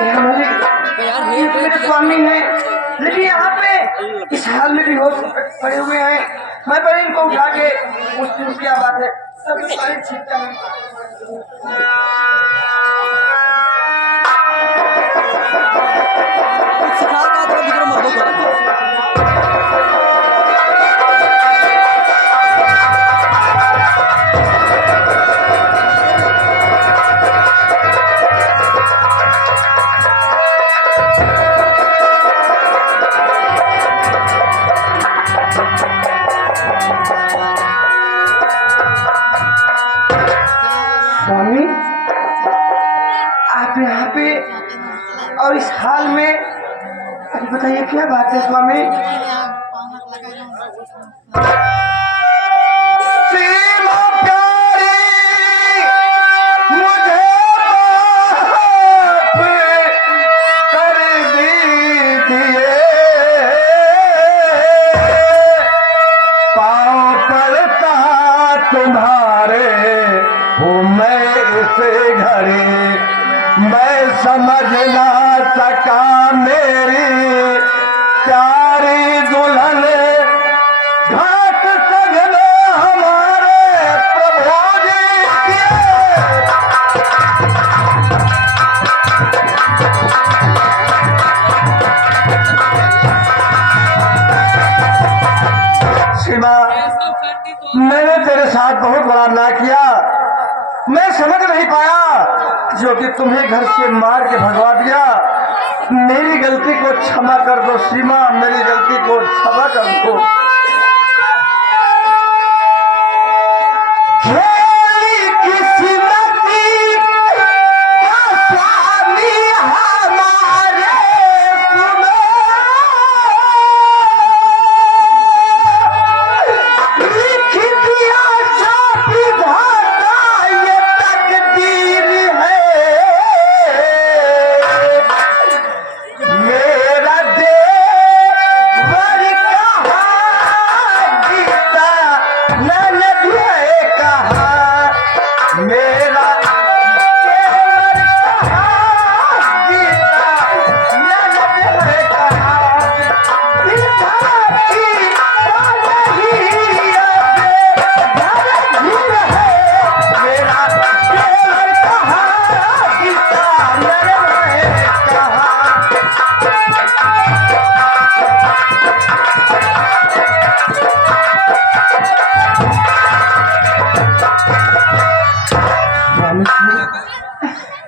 ये मेरे स्वामी हैं, लेकिन यहाँ पे इस हाल में भी होश पड़े हुए हैं। मैं पहले इनको उठा के पूछती हूँ क्या बात है। सब सारी ठीक है। स्वामी आप यहाँ पे और इस हाल में, अरे बताइए क्या बात है स्वामी। सीमा प्यारी मुझे माफ कर दीजिए, पाँव पड़ता तुम्हारे हूँ मैं इस घड़ी, मैं समझ ना सका मेरी प्यारी दुल्हन घाट सजने हमारे प्रभु जी के। सीमा, मैंने तेरे साथ बहुत बड़ा अन्याय किया, मैं समझ नहीं पाया जो कि तुम्हें घर से मार के भगवा दिया। मेरी गलती को क्षमा कर दो सीमा, मेरी गलती को क्षमा कर दो।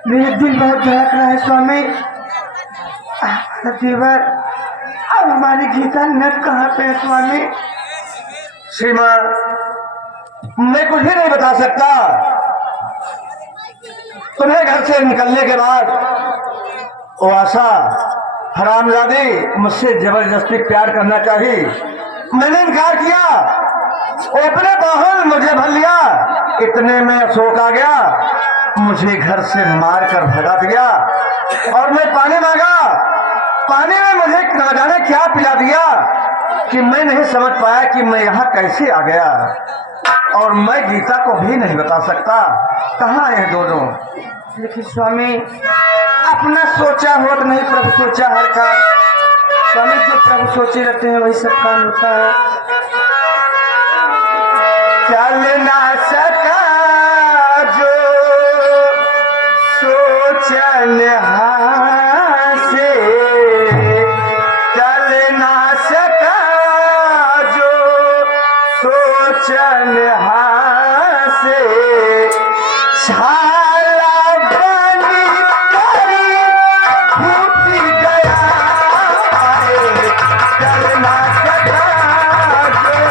मेरे दिल बहुत धड़क रहा है स्वामी। देवर अब हमारी गीता नट कहाँ पे है स्वामी? सीमा, मैं कुछ भी नहीं बता सकता। तुम्हें घर से निकलने के बाद वो आशा हरामजादी मुझसे जबरदस्ती प्यार करना चाहिए, मैंने इनकार किया। वो अपने बाहर मुझे भर लिया, इतने में अशोक आ गया, मुझे घर से मार कर भगा दिया और मैं पानी मांगा, पानी में मुझे ना जाने क्या पिला दिया कि मैं नहीं समझ पाया कि मैं यहाँ कैसे आ गया। और मैं गीता को भी नहीं बता सकता कहाँ है दोनों। लेकिन स्वामी, अपना सोचा हो तो नहीं, प्रभु सोचा हर का। स्वामी, जो प्रभु सोचे रहते हैं वही सब काम होता है। चल ना सका जो सोचन हासे, चल ना सका जो सोचन हासे, छाला बनी करी फूट गया, चल ना सका जो।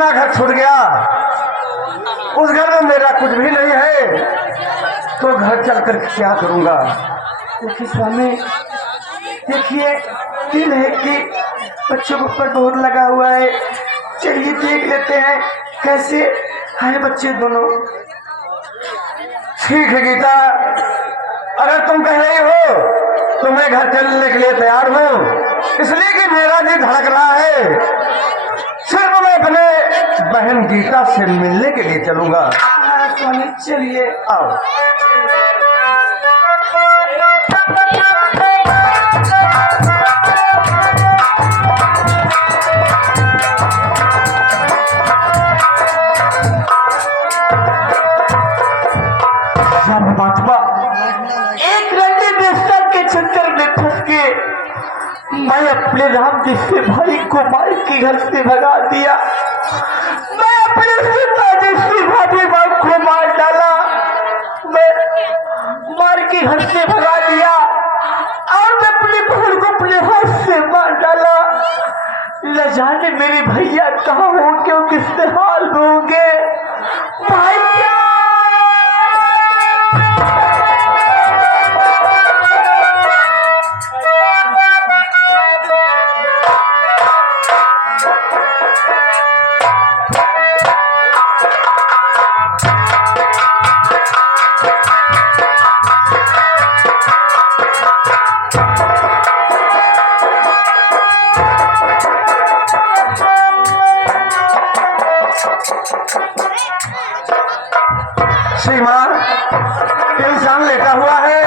अपना घर छूट गया, उस घर में मेरा कुछ भी नहीं है, तो घर चलकर क्या करूंगा। देखिए स्वामी, देखिए दिन है कि बच्चों के ऊपर बहुत लगा हुआ है, चलिए देख लेते हैं कैसे है बच्चे दोनों। ठीक है गीता, अगर तुम कह रही हो तो मैं घर चलने के लिए तैयार हूँ, इसलिए कि मेरा जी धड़क रहा है। सिर्फ मैं अपने बहन गीता से मिलने के लिए चलूंगा। स्वामी चलिए। आओ। महात्मा एक रंडी बेस्तर के चक्कर में फंस के मैं अपने राम जैसे भाई को मार के घर से भगा दिया। मैं अपने सीता जैसी भाभी माँ को मार डाला, मैं मार के घर से भगा दिया और मैं अपनी बहन को अपने हाथ से मार डाला। न जाने मेरे भैया कहाँ होंगे, किस हाल में होंगे। भैया श्रीमान, इंसान लेटा हुआ है,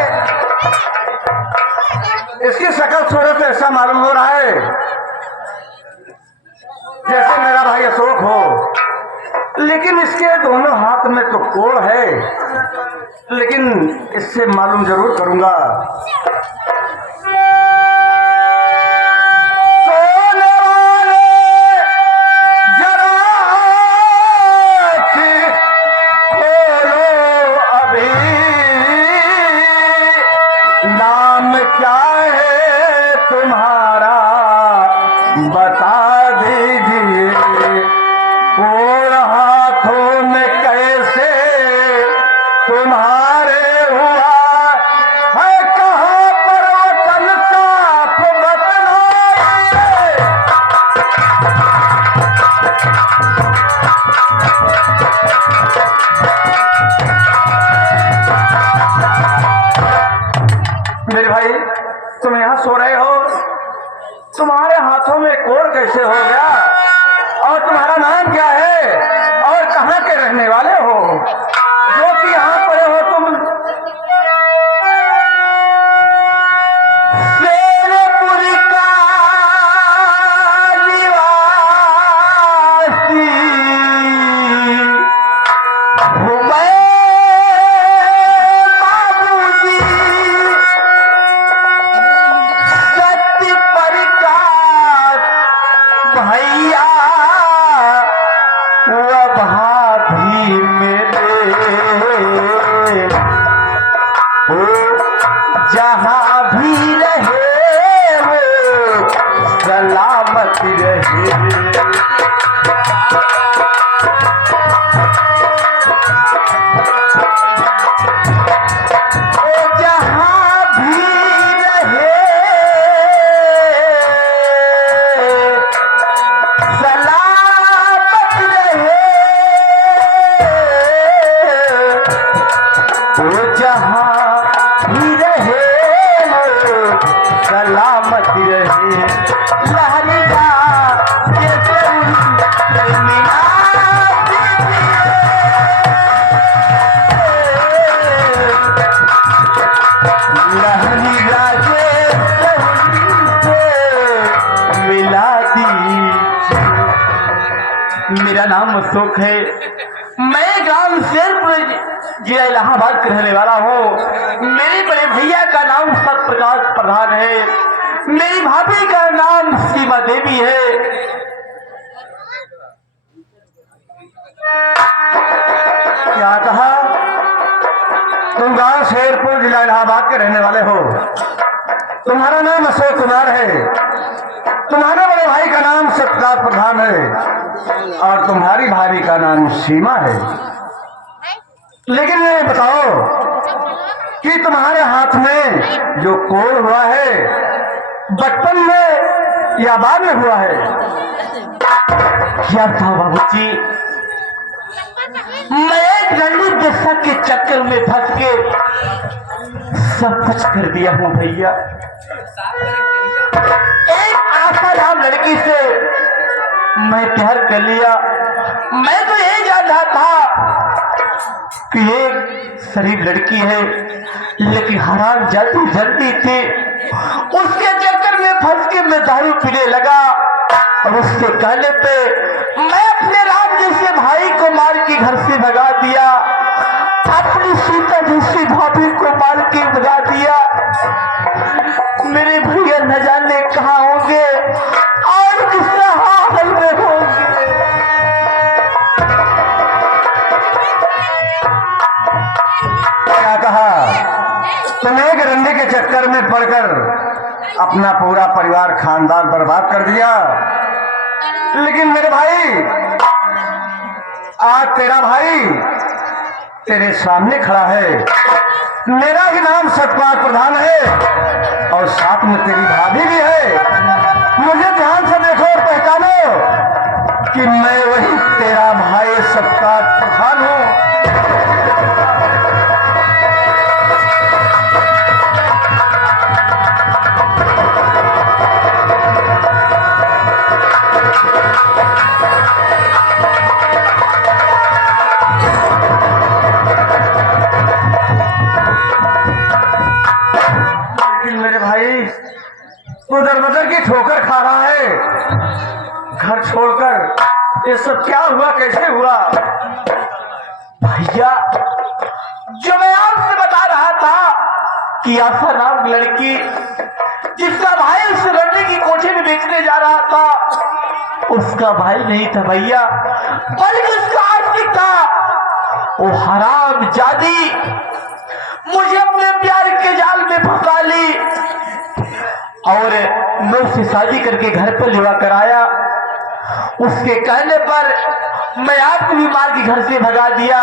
इसकी शक्ल सूरत से ऐसा मालूम हो रहा है जैसे मेरा भाई अशोक हो, लेकिन इसके दोनों हाथ में तो कोड़ है, लेकिन इससे मालूम जरूर करूंगा। मेरे भाई, तुम यहाँ सो रहे हो, तुम्हारे हाथों में कोड़ कैसे हो गया, और तुम्हारा नाम क्या है और कहाँ के रहने वाले हो जो कि यहाँ पड़े हो तुम। शेरपुरी का निवासी हूँ मैं बाबूजी, सत्य प्रकाश भैया वह भाभी मेरे जहाँ भी रहे वो सलामत रहे। जहाँ भी रहे सलामत रहे, वो जहाँ भी रहे सलामत रहे। लहरिया जैसे मीना लहरिया जैसे मिला दी। मेरा नाम अशोक है, मैं गांव शेरपुर जिला इलाहाबाद का रहने वाला हूँ। मेरे बड़े भैया का नाम सत्यप्रकाश प्रधान है, मेरी भाभी का नाम सीमा देवी है। क्या कहा? तुम गांव शेरपुर जिला इलाहाबाद के रहने वाले हो, तुम्हारा नाम अशोक कुमार है, तुम्हारे बड़े भाई का नाम सत्यप्रकाश प्रधान है। और तुम्हारी भाभी का नाम सीमा है। लेकिन ये बताओ कि तुम्हारे हाथ में जो कोड़ हुआ है बचपन में या बाद में हुआ है? क्या था बाबूजी, मैं एक रंडी दशा के चक्कर में फंस के सब कुछ कर दिया हूँ भैया। एक आसाराम लड़की से मैं प्यार कर लिया। मैं तो यही जान रहा था कि एक शरीफ लड़की है, लेकिन हराम जाती जलती थी। उसके चक्कर में फंस के मैं दारू पीने लगा और उसके कहने पे मैं अपने राम जैसे भाई को मार के घर से भगा दिया, अपनी सीता जैसी भाभी को मार के भगा दिया। मेरे भैया न जाने कहाँ होंगे और किस हाल में होंगे। क्या कहा? तुम एक रंडी के चक्कर में पड़कर अपना पूरा परिवार खानदान बर्बाद कर दिया। लेकिन मेरे भाई, आज तेरा भाई तेरे सामने खड़ा है। मेरा ही नाम सतपाल प्रधान है और साथ में तेरी भाभी भी है। मुझे ध्यान से देखो और पहचानो कि मैं वही तेरा भाई सतपाल प्रधान हूँ। मेरे भाई, तू दरबदर की ठोकर खा रहा है घर छोड़कर। ये सब क्या हुआ, कैसे हुआ? भैया, जो मैं आपसे बता रहा था कि आशा नाम लड़की जिसका भाई उस रंडी की कोठे में बेचने जा रहा था, उसका भाई नहीं था भैया, बल्कि उसका आशिक था। वो हराम जादी मुझे अपने प्यार के जाल में फंसा ली और मैं उससे शादी करके घर पर लेवा कर आया। उसके कहने पर मैं आपको भी मार के घर से भगा दिया,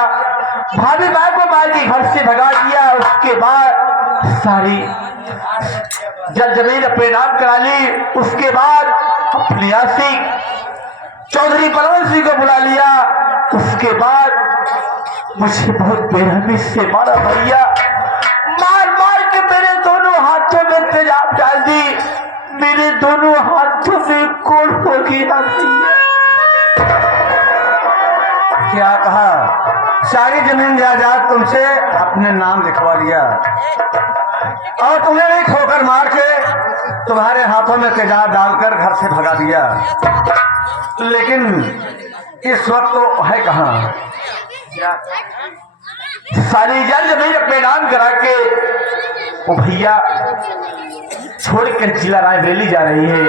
भाभी माँ को मार के घर से भगा दिया। उसके बाद सारी जल जमीन अपने नाम करा ली। उसके बाद अपने आशिक चौधरी बलवंत सिंह को बुला लिया। उसके बाद मुझे बहुत बेरहमी से मारा भैया, मार मार के मेरे दोनों हाथों में तेजाब डाल दी। मेरे दोनों हाथों में कोड़ हो गया भैया। क्या कहा? सारी जमीन जायदाद तुमसे अपने नाम लिखवा दिया और तुम्हें भी ठोकर मार के तुम्हारे हाथों में तेजाब डालकर घर से भगा दिया। लेकिन इस वक्त तो है कहाँ? सारी जल जमीन अपने नाम करा के वो भैया छोड़कर जिला रायबरेली जा रही है।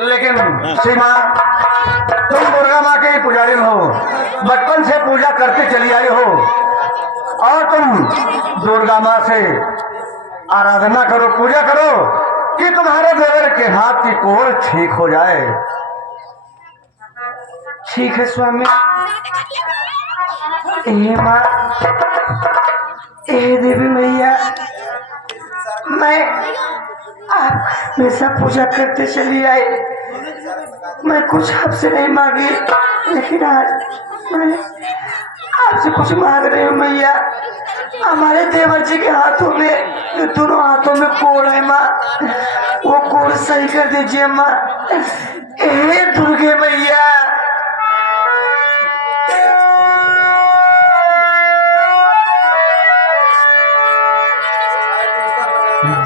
लेकिन सीमा, तुम दुर्गा माँ के पुजारी हो, बचपन से पूजा करते चली आई हो और तुम दुर्गा माँ से आराधना करो, पूजा करो कि तुम्हारे देवर के हाथ की कोड़ ठीक हो जाए। ठीक है स्वामी। हे माँ, हे देवी मैया, मैं आप हमेशा पूजा करते चली आई। मैं कुछ आपसे नहीं मांगी, लेकिन आज मैं आपसे कुछ मांग रही हूँ मैया। हमारे देवर जी के हाथों में, दोनों हाथों में कोड़ है माँ, वो कोड़ सही कर दीजिए माँ। हे दुर्गे मैया।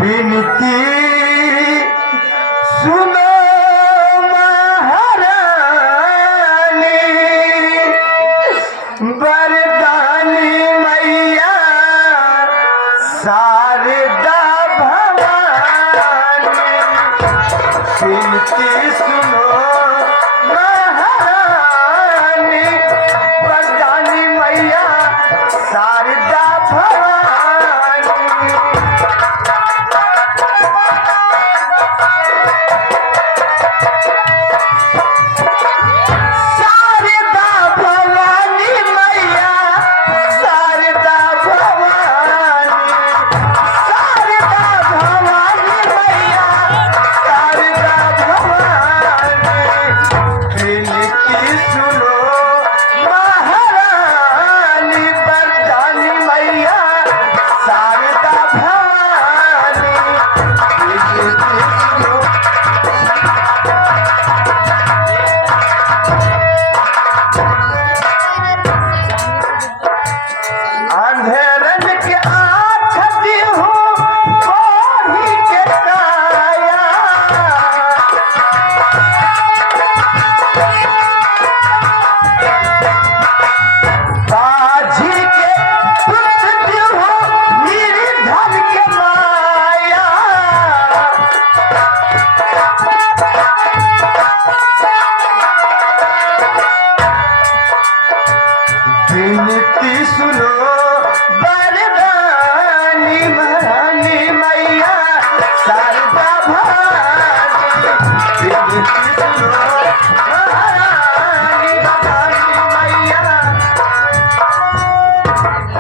विनती सुनो महारानी, वरदानी मैया शारदा भवानी। विनती सुनो महारानी, वरदानी मैया शारदा भवानी।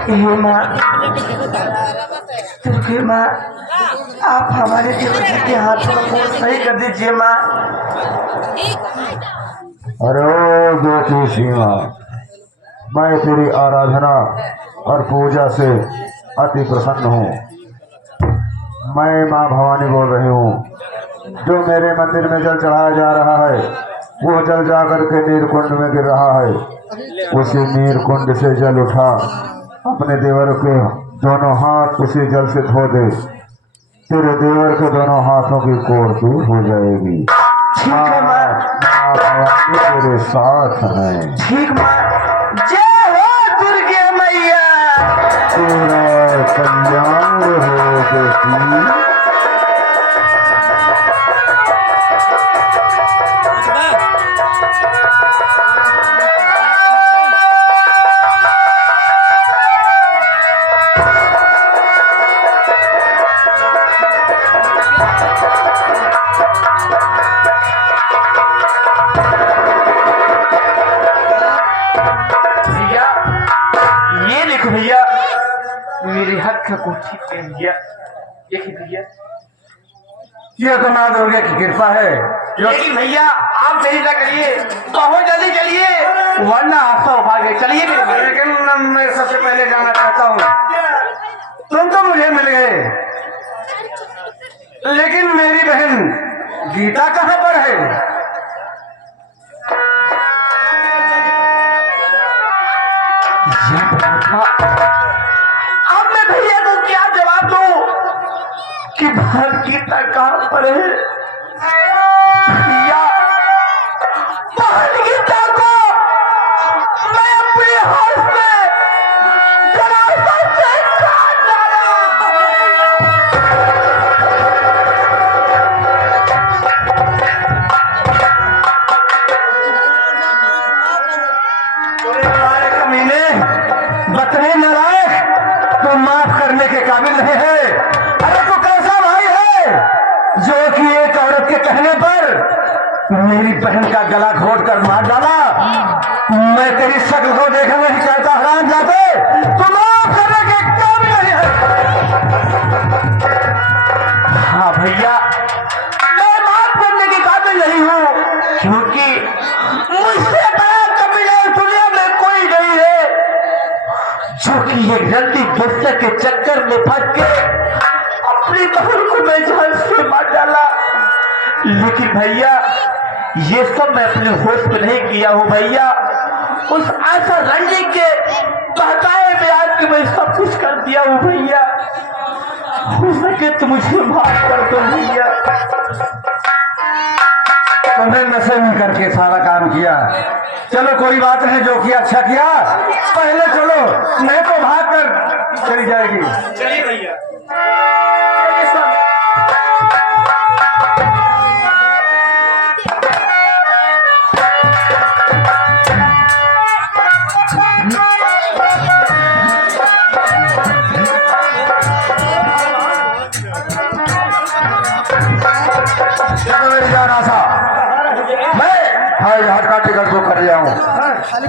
हे माँ, दुर्गे माँ, आप हमारे देवर जी के हाथों को सही कर दीजिए माँ। अरे ओ ज्योति सीमा, मैं तेरी आराधना और पूजा से अति प्रसन्न हूँ। मैं माँ भवानी बोल रही हूँ। जो मेरे मंदिर में जल चढ़ाया जा रहा है वो जल जाकर के नीरकुंड में गिर रहा है। उसी नीरकुंड से जल उठा, अपने देवर के दोनों हाथ उसी जल से धो दे। तेरे देवर के दोनों हाथों की कोर दूर हो जाएगी। ठीक है माँ, माँ भवानी तेरे साथ है। ठीक माँ। जय हो दुर्गे मैया। तेरा कल्याण हो बेटी। भैया, ये देखो भैया, मेरे हाथ का कोठी पहन गया। देखिए भैया, ये तो माँ दुर्गा की कृपा है। लेकिन भैया आप देरी ना करिए, बहुत जल्दी चलिए, वरना आपका भागे। चलिए मेरे भाई। लेकिन मैं सबसे पहले जाना चाहता हूँ। तुम तो मुझे मिल गए, लेकिन मेरी बहन गीता कहाँ पर है? अब मैं भैया को क्या जवाब दूं कि भारत गीता कहाँ पर है? भैया, भारत गीता को मैं अपने हाथ में जरासा से काट डाला। तुम्हारे कमीने बतरे नालायक, तो माफ करने के काबिल नहीं है। अरे तू कैसा भाई है जो कि एक औरत के कहने पर मेरी बहन का गला घोट कर मार डाला? मैं तेरी शक्ल को देखा नहीं करता हराम जाते, तू माफ करने के काबिल नहीं है। हाँ भैया, मैं माफ करने के काबिल नहीं हूँ, क्योंकि मुझसे बड़ा कमीना इस दुनिया में कोई नहीं है जो कि ये गलती गुस्से के चक्कर में फंस के अपनी बहन को मैं जान से मार डाला। लेकिन भैया, ये सब मैं अपने होश में नहीं किया हूँ भैया। उस आशा रंडी के बहकाए में आके मैं सब कुछ कर दिया हूँ भैया। हो सके तो मुझे माफ कर दो भैया। तुमने नशे में करके सारा काम किया। चलो कोई बात नहीं, जो किया अच्छा किया। पहले चलो, नहीं तो भाग कर चली जाएगी। चलिए भैया। देखो मेरी जान आशा, मैं हवाई जहाज का टिकट बुक कर लिया हूँ।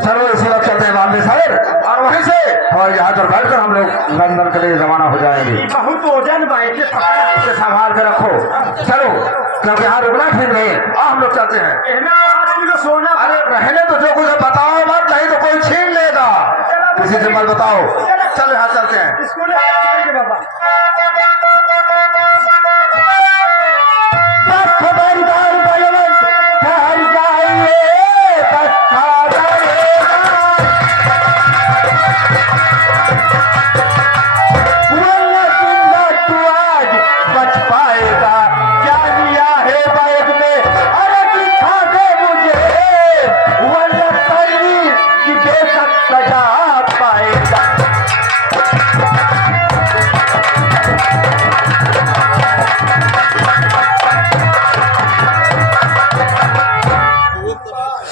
चलो इसी वक्त चलते हैं बॉम्बे शहर, और वहीं से हवाई जहाज पर बैठकर हम लोग लंदन के लिए रवाना हो जाएंगे। बहुत वजन बाइक इसे संभाल के रखो। चलो, क्योंकि यहाँ रुकना ठीक नहीं है। और हम लोग चलते हैं। सोना। अरे रहने तो जो कुछ है बताओ मत, नहीं तो कोई छीन लेगा। किसी से मत बताओ। चलो यहाँ चलते हैं। बाबा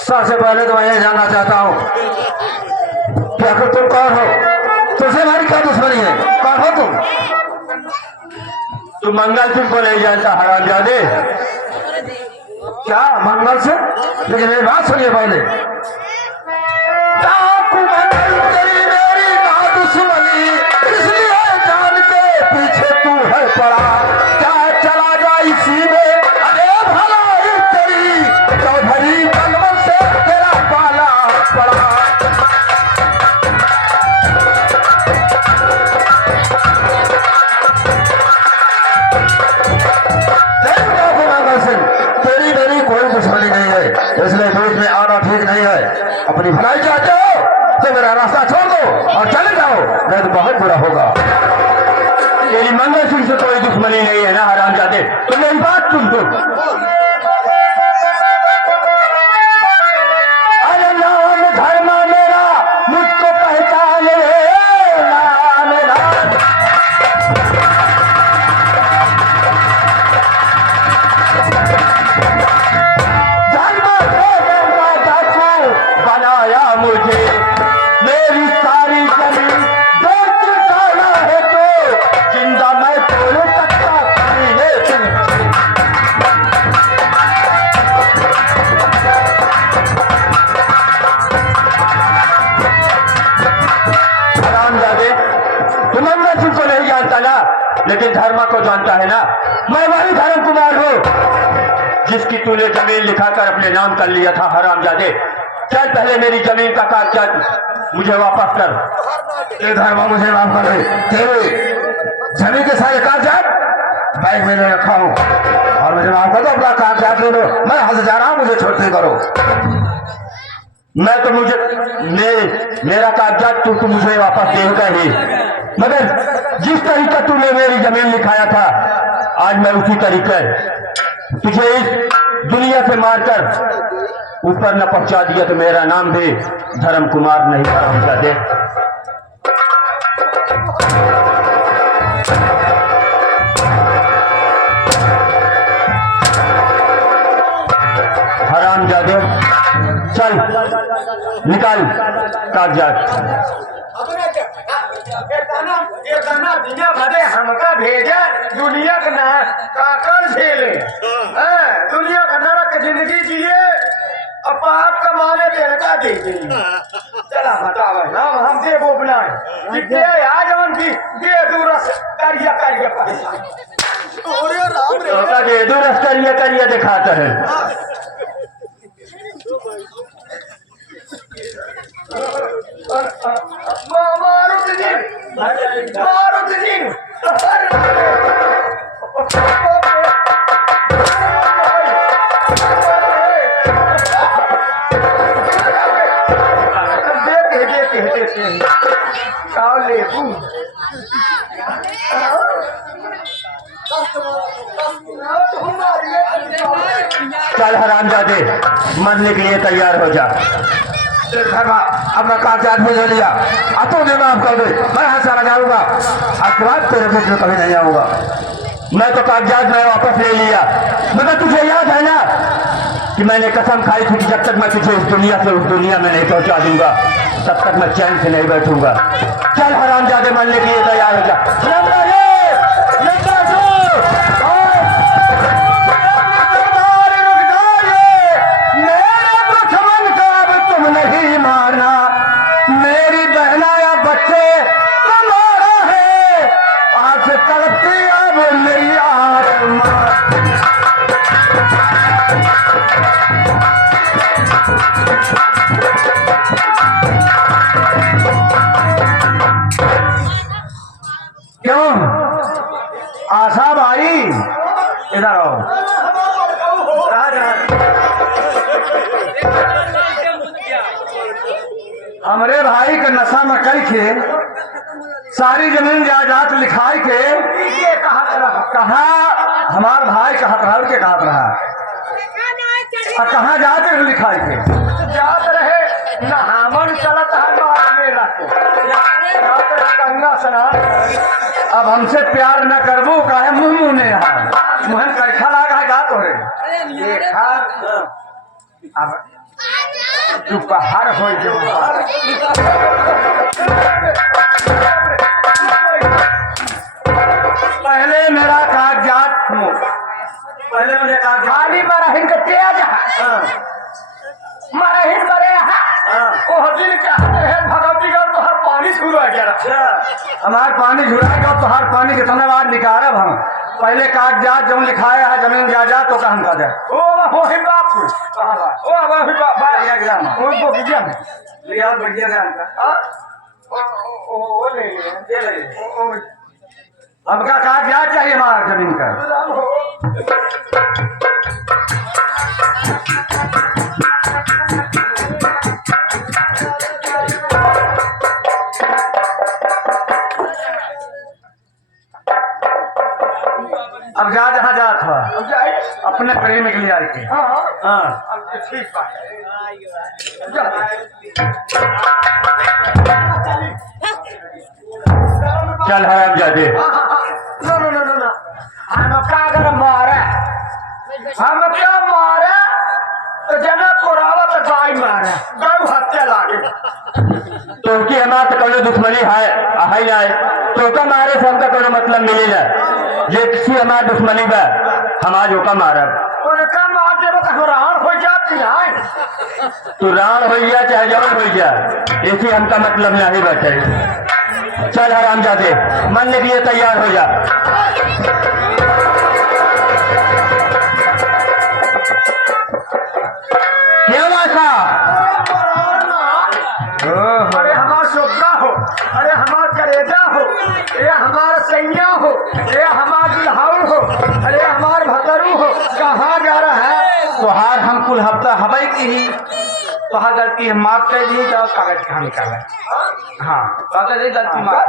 सबसे पहले तो मैं ये जानना चाहता हूँ कि आखिर तुम कौन हो? तुझसे हमारी क्या दुश्मनी है? कौन हो तुम? तू मंगल सिंह को नहीं जानता हरामजादे? क्या मंगल सिंह? लेकिन मेरी बात सुनिए पहले। तेरी मेरी ना दुश्मनी, इसलिए जान के पीछे तू है पड़ा, चाहे चला जा इसी में, अरे भलाई तेरी चौधरी बलवंत से तेरा पाला पड़ा। तेरी मेरी कोई दुश्मनी नहीं है, इसलिए बीच में आना ठीक नहीं है। अपनी भलाई चाहते हो तो मेरा रास्ता छोड़ दो और चले जाओ, नहीं तो बहुत बुरा होगा। तेरी मंगल सिंह से कोई दुश्मनी नहीं है ना हरामजादे? तो मेरी बात सुन दो। अरे नाम धर्म मेरा मुझको पहचान ले, नाम नाम बनाया मुझे, मेरी सारी जमीन बेच डाला है तो जिंदा मैं तोड़ सकता हरामजादे, तुम मंगल सिंह को नहीं जानता ना, लेकिन धर्मा को जानता है ना। मैं वही धर्म कुमार हूँ जिसकी तूने जमीन लिखाकर अपने नाम कर लिया था हरामजादे। चल पहले मेरी जमीन का कागजात मुझे वापस कर। ये धर्मा मुझे माफ कर दे। तेरे जमीन के सारे कागजात बैग में रखा हूँ और मुझे माफ कर दो, अपना कागजात ले लो। मैं यहाँ से जा रहा हूँ, मुझे छोड़ते करो। मैं तो मेरा कागजात तू मुझे वापस देगा ही, मगर जिस तरीका तूने मेरी जमीन लिखाया था आज मैं उसी तरीके तुझे इस दुनिया से मारकर ऊपर न पहुंचा दिया तो मेरा नाम भी धर्म कुमार नहीं हरामजादे। हरामजादे चल निकाल कागजात। हमका भेजा दुनिया का ना काकर झेले, दुनिया का नरक जिंदगी जिए और पाप कमाने का दे दे। चला बतावा ना हम दे बोबना कितने आ जवन की दे दूर करिया करिया दे दूर करिया करिया दिखाता है। चल हरामजादे मरने के लिए तैयार हो जा। अपना कागजात में ले लिया, अब तो माफ कर दे, मैं यहाँ चला जाऊंगा, आज के बाद तेरे बीच में कभी नहीं आऊंगा। मैं तो कागजात में वापस ले लिया, मगर तुझे याद है ना कि मैंने कसम खाई थी कि जब तक मैं तुझे इस दुनिया से उस दुनिया में नहीं पहुंचा दूंगा तब तक मैं चैन से नहीं बैठूंगा। चल हरामजादे मरने के लिए तैयार हो जा। नहीं मारना मेरी बहनाया बच्चे तुम्हारा है, आज तड़पती अब मेरी आत्मा। क्यों आशा भाई इधर आओ। हमारे भाई के नशा में कई थे, सारी जमीन जायदाद लिखाई के कहा हमार भाई का हथराव के कहत रहा, कहाँ जाते लिखाई के जात रहे नहावन चलत है मेला गंगा स्नान। अब हमसे प्यार न करबू काहे मुंह मुंह ने मुहन करखा लगा गा तो देखा अब तू पहाड़ हो पहले मेरा कागजात पहले मुझे कागजात खाली मरहिन के तेज मरहिन मरे ओ दिन कहते हैं भगवती गढ़ तो हर पानी छुड़ा गया। अच्छा हमार पानी झुराएगा तो हर पानी कितने बार निकारब हम। पहले कागजात जो लिखाया है जमीन जायदाद तो कहम का दे ओ ही बाप ओ वही बाप बढ़िया ग्राम वो बिजन लिया बढ़िया ग्राम का ओ ले ये ले हमका कागजात चाहिए हमारा जमीन का। अब जा जहाँ जा था अपने प्रेम के लिए आके हाँ ठीक बात चल हराम जादे नो हम का अगर मारे हम क्या मारे तो जना कोरावा तो गाय मारे गौ हत्या लागे तो उनकी हमारा तो कौन दुश्मनी है जाए तो का मारे से हमका कोई मतलब मिलेगा ये किसी हमारा दुश्मनी बा हम आज ओका मारब उनका मार देव तो हैरान हो जाती है तू राण हो जा चाहे जवन हो जा ऐसी हमका मतलब नहीं बचे। चल हराम जादे मन लिए तैयार हो जा। क्यों ऐसा अरे हमार सोखा हो अरे हमार करेजा हो ये हमार सैया हो ये हमार दुल्हाऊ हो अरे हमार भतरू हो कहाँ जा रहा है तोहार हम कुल हफ्ता हवाई की ही तोहार गलती है माफ कर दी तो कागज कहाँ निकाला हाँ कागज गलती माफ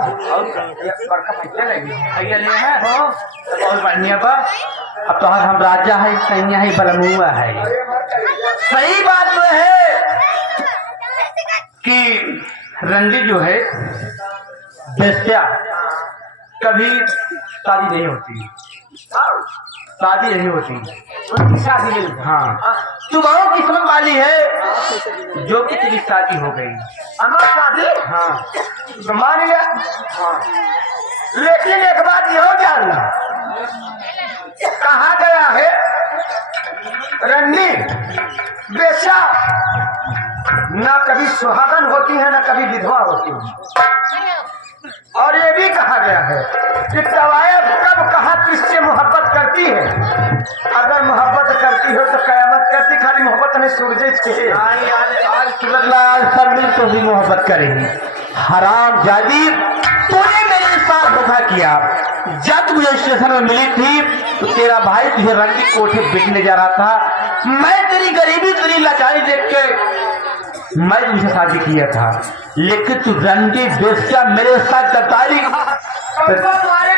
बड़का पैसा लगी भैया ले है बहुत बढ़िया बा। अब तोहार हम राजा है सैया है बलमुआ है। सही बात तो है कि रंडी जो है बेस्या कभी शादी नहीं होती शादी नहीं होती उनकी शादी नहीं हुई। हाँ तू बहुत किस्मत वाली है जो कि तेरी शादी हो गई। हमार शादी हाँ मान लिया लेकिन एक बात यह जानना कहा गया है रंडी बेचा ना कभी सुहागन होती है ना कभी विधवा होती है। और ये भी कहा गया है कि तवायब कब कहा किससे मोहब्बत करती है। अगर मोहब्बत करती हो तो कयामत करती खाली मोहब्बत नहीं सूरज के आज सूरजलाल सब मिल तो भी मोहब्बत करेंगे। हराम जादी तूने मेरे साथ धोखा किया। जब मुझे स्टेशन में मिली थी तो तेरा भाई तुझे रंगी कोठे बेचने जा रहा था। मैं तेरी गरीबी तेरी लाचारी देख के मैं तुझसे शादी किया था लेकिन तू रंगी बेस्या मेरे साथ गद्दारी मारे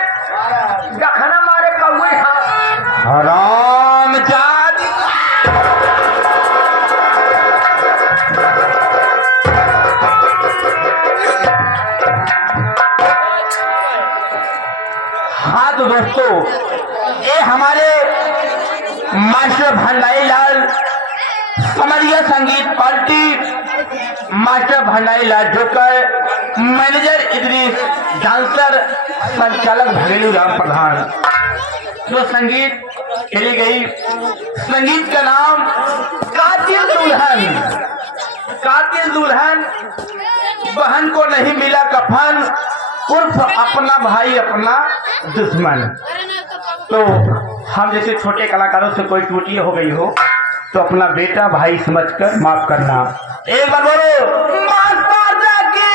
गखना मारे कौए हराम जादी। हाँ तो दोस्तों ये हमारे मास्टर भंडारी लाल समरिया संगीत पार्टी मास्टर भंडारी लाल जोकर मैनेजर इदरीस डांसर संचालक घरेलू राम प्रधान जो संगीत खेली गई संगीत का नाम कातिल दुल्हन। कातिल दुल्हन बहन को नहीं मिला कफन उर्फ अपना भाई अपना दुश्मन। तो हम जैसे छोटे कलाकारों से कोई त्रुटि हो गई हो तो अपना बेटा भाई समझकर माफ करना। एक बार बोलो माता की।